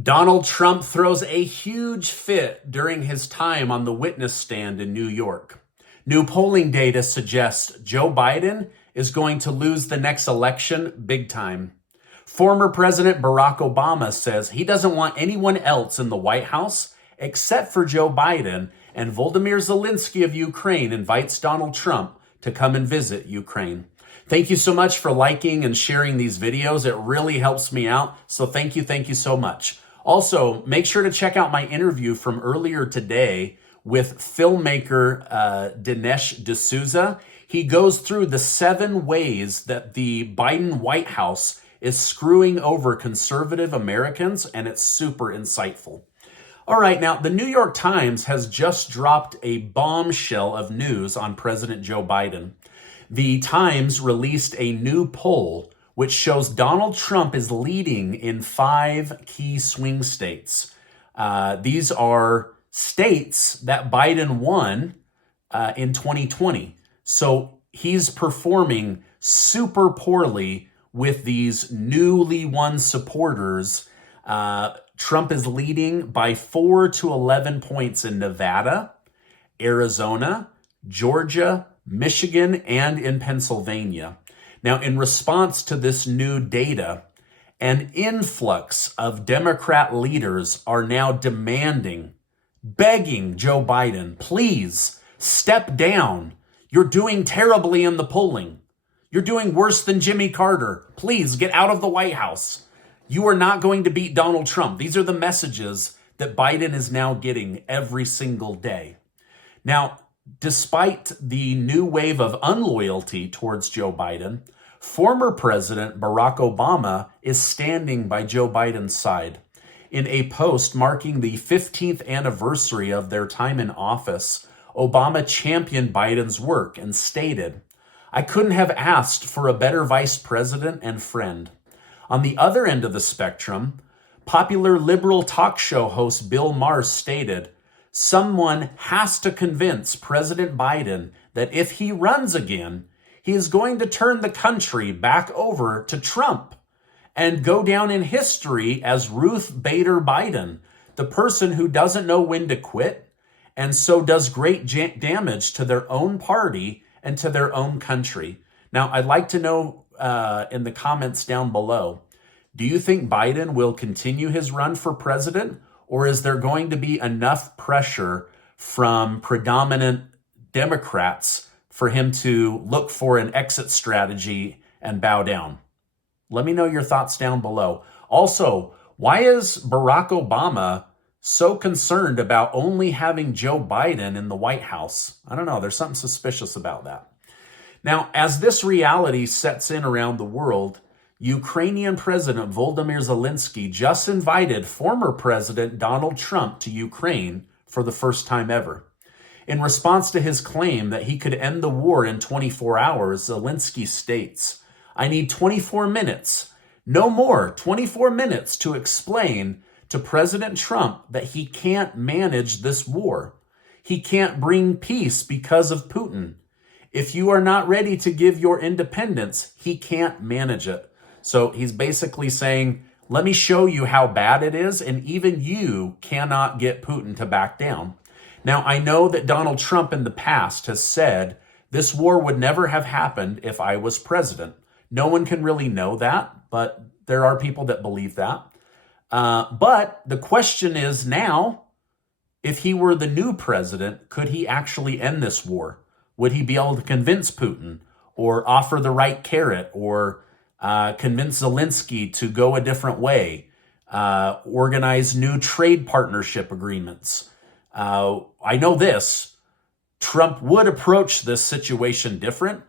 Donald Trump throws a huge fit during his time on the witness stand in New York. New polling data suggests Joe Biden is going to lose the next election big time. Former President Barack Obama says he doesn't want anyone else in the White House except for Joe Biden, and Volodymyr Zelensky of Ukraine invites Donald Trump to come and visit Ukraine. Thank you so much for liking and sharing these videos. It really helps me out. So thank you so much. Also, make sure to check out my interview from earlier today with filmmaker Dinesh D'Souza. He goes through the 7 ways that the Biden White House is screwing over conservative Americans, and it's super insightful. All right, now, the New York Times has just dropped a bombshell of news on President Joe Biden. The Times released a new poll which shows Donald Trump is leading in 5 key swing states. These are states that Biden won in 2020. So he's performing super poorly with these newly won supporters. Trump is leading by 4 to 11 points in Nevada, Arizona, Georgia, Michigan, and in Pennsylvania. Now, in response to this new data, an influx of Democrat leaders are now demanding, begging Joe Biden, please step down. You're doing terribly in the polling. You're doing worse than Jimmy Carter. Please get out of the White House. You are not going to beat Donald Trump. These are the messages that Biden is now getting every single day. Now, despite the new wave of unloyalty towards Joe Biden, former President Barack Obama is standing by Joe Biden's side. In a post marking the 15th anniversary of their time in office, Obama championed Biden's work and stated, "I couldn't have asked for a better vice president and friend." On the other end of the spectrum, popular liberal talk show host Bill Maher stated, "Someone has to convince President Biden that if he runs again, he is going to turn the country back over to Trump and go down in history as Ruth Bader Biden, the person who doesn't know when to quit and so does great damage to their own party and to their own country." Now, I'd like to know in the comments down below, do you think Biden will continue his run for president, or is there going to be enough pressure from predominant Democrats for him to look for an exit strategy and bow down? Let me know your thoughts down below. Also, why is Barack Obama so concerned about only having Joe Biden in the White House? I don't know. There's something suspicious about that. Now, as this reality sets in around the world, Ukrainian President Volodymyr Zelensky just invited former President Donald Trump to Ukraine for the first time ever. In response to his claim that he could end the war in 24 hours, Zelensky states, "I need 24 minutes, no more, 24 minutes to explain to President Trump that he can't manage this war. He can't bring peace because of Putin. If you are not ready to give your independence, he can't manage it." So he's basically saying, let me show you how bad it is, and even you cannot get Putin to back down. Now, I know that Donald Trump in the past has said, this war would never have happened if I was president. No one can really know that, but there are people that believe that. But the question is now, if he were the new president, could he actually end this war? Would he be able to convince Putin or offer the right carrot or convince Zelensky to go a different way, organize new trade partnership agreements? I know this, Trump would approach this situation different.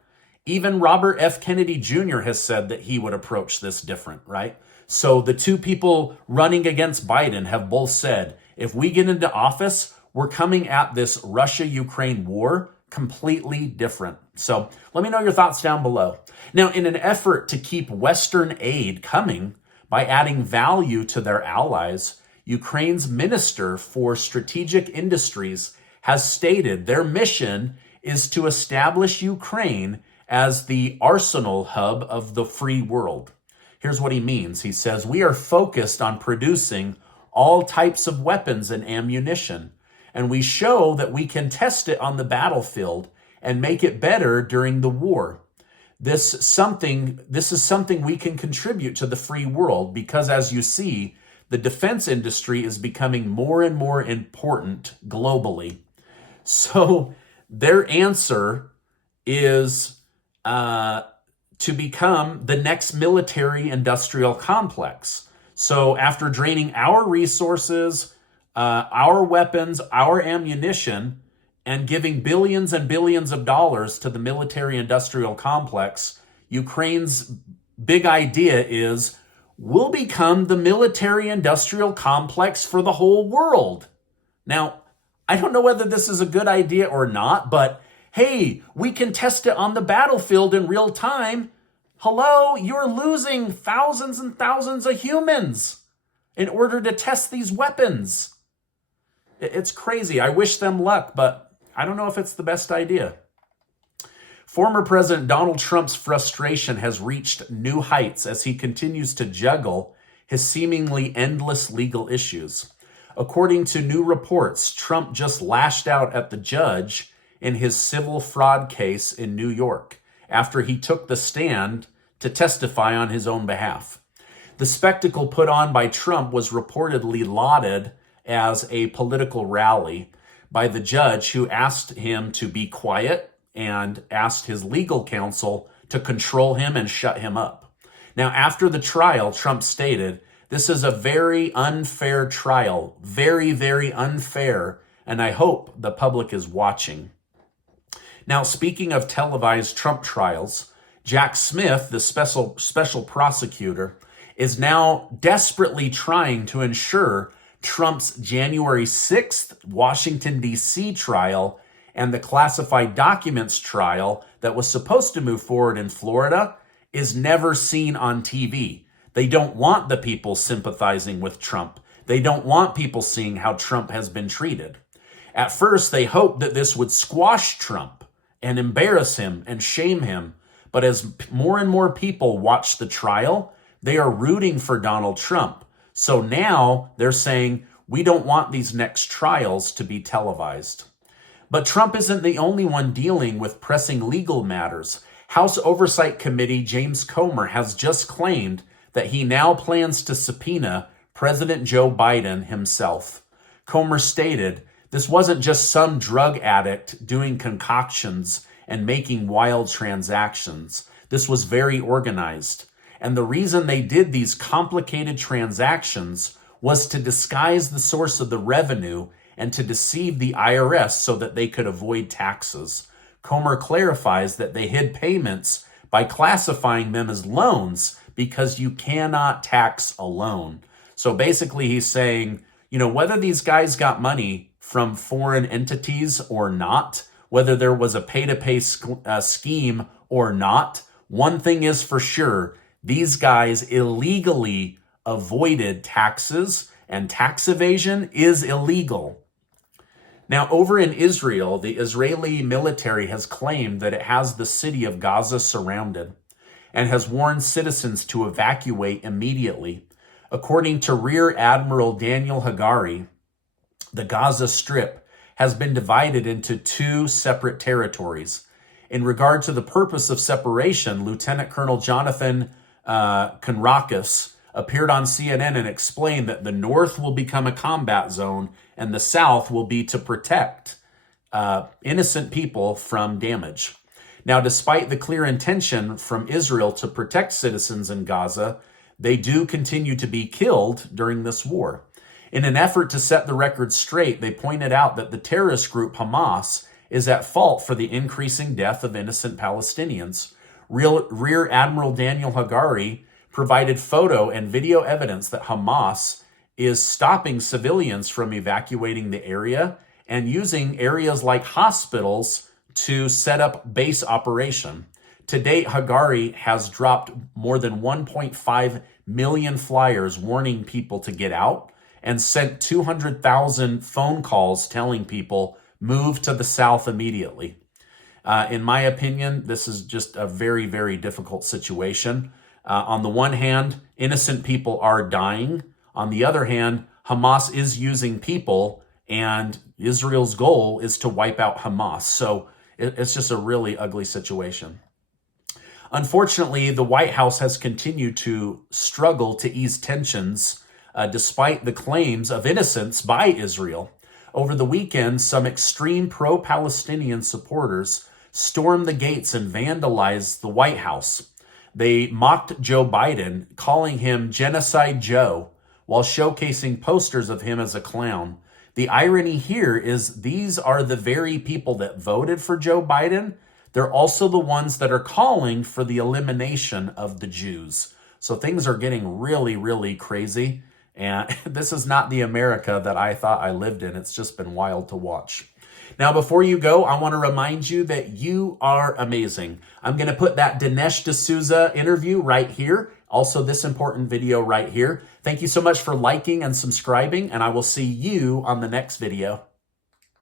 Even Robert F. Kennedy Jr. has said that he would approach this different, right? So the two people running against Biden have both said, if we get into office, we're coming at this Russia-Ukraine war completely different. So let me know your thoughts down below. Now, in an effort to keep Western aid coming by adding value to their allies, Ukraine's Minister for Strategic Industries has stated their mission is to establish Ukraine as the arsenal hub of the free world. Here's what he means. He says, we are focused on producing all types of weapons and ammunition. And we show that we can test it on the battlefield and make it better during the war. This is something we can contribute to the free world because, as you see, the defense industry is becoming more and more important globally. So their answer is to become the next military-industrial complex. So after draining our resources, our weapons, our ammunition, and giving billions and billions of dollars to the military-industrial complex, Ukraine's big idea is, we'll become the military-industrial complex for the whole world. Now, I don't know whether this is a good idea or not, but hey, we can test it on the battlefield in real time. Hello, you're losing thousands and thousands of humans in order to test these weapons. It's crazy. I wish them luck, but I don't know if it's the best idea. Former President Donald Trump's frustration has reached new heights as he continues to juggle his seemingly endless legal issues. According to new reports, Trump just lashed out at the judge in his civil fraud case in New York after he took the stand to testify on his own behalf. The spectacle put on by Trump was reportedly lauded as a political rally by the judge, who asked him to be quiet and asked his legal counsel to control him and shut him up. Now, after the trial, Trump stated, "This is a very unfair trial, very, very unfair, and I hope the public is watching." Now, speaking of televised Trump trials, Jack Smith, the special prosecutor, is now desperately trying to ensure Trump's January 6th Washington, D.C. trial and the classified documents trial that was supposed to move forward in Florida is never seen on TV. They don't want the people sympathizing with Trump. They don't want people seeing how Trump has been treated. At first, they hoped that this would squash Trump and embarrass him and shame him. But as more and more people watch the trial, they are rooting for Donald Trump. So now they're saying, we don't want these next trials to be televised. But Trump isn't the only one dealing with pressing legal matters. House Oversight Committee James Comer has just claimed that he now plans to subpoena President Joe Biden himself. Comer stated, "This wasn't just some drug addict doing concoctions and making wild transactions. This was very organized. And the reason they did these complicated transactions was to disguise the source of the revenue and to deceive the IRS so that they could avoid taxes." Comer clarifies that they hid payments by classifying them as loans because you cannot tax a loan. So basically he's saying, whether these guys got money from foreign entities or not, whether there was a pay-to-pay scheme or not, one thing is for sure, these guys illegally avoided taxes, and tax evasion is illegal. Now, over in Israel, the Israeli military has claimed that it has the city of Gaza surrounded and has warned citizens to evacuate immediately. According to Rear Admiral Daniel Hagari, the Gaza Strip has been divided into two separate territories. In regard to the purpose of separation, Lieutenant Colonel Jonathan Conrakis appeared on CNN and explained that the north will become a combat zone and the south will be to protect innocent people from damage. Now, despite the clear intention from Israel to protect citizens in Gaza, they do continue to be killed during this war. In an effort to set the record straight, they pointed out that the terrorist group Hamas is at fault for the increasing death of innocent Palestinians. Rear Admiral Daniel Hagari provided photo and video evidence that Hamas is stopping civilians from evacuating the area and using areas like hospitals to set up base operation. To date, Hagari has dropped more than 1.5 million flyers warning people to get out and sent 200,000 phone calls telling people, move to the south immediately. In my opinion, this is just a very, very difficult situation. On the one hand, innocent people are dying. On the other hand, Hamas is using people, and Israel's goal is to wipe out Hamas. So it's just a really ugly situation. Unfortunately, the White House has continued to struggle to ease tensions despite the claims of innocence by Israel. Over the weekend, some extreme pro-Palestinian supporters stormed the gates and vandalized the White House. They mocked Joe Biden, calling him Genocide Joe, while showcasing posters of him as a clown. The irony here is these are the very people that voted for Joe Biden. They're also the ones that are calling for the elimination of the Jews. So things are getting really, really crazy. And this is not the America that I thought I lived in. It's just been wild to watch. Now, before you go, I want to remind you that you are amazing. I'm going to put that Dinesh D'Souza interview right here. Also, this important video right here. Thank you so much for liking and subscribing, and I will see you on the next video.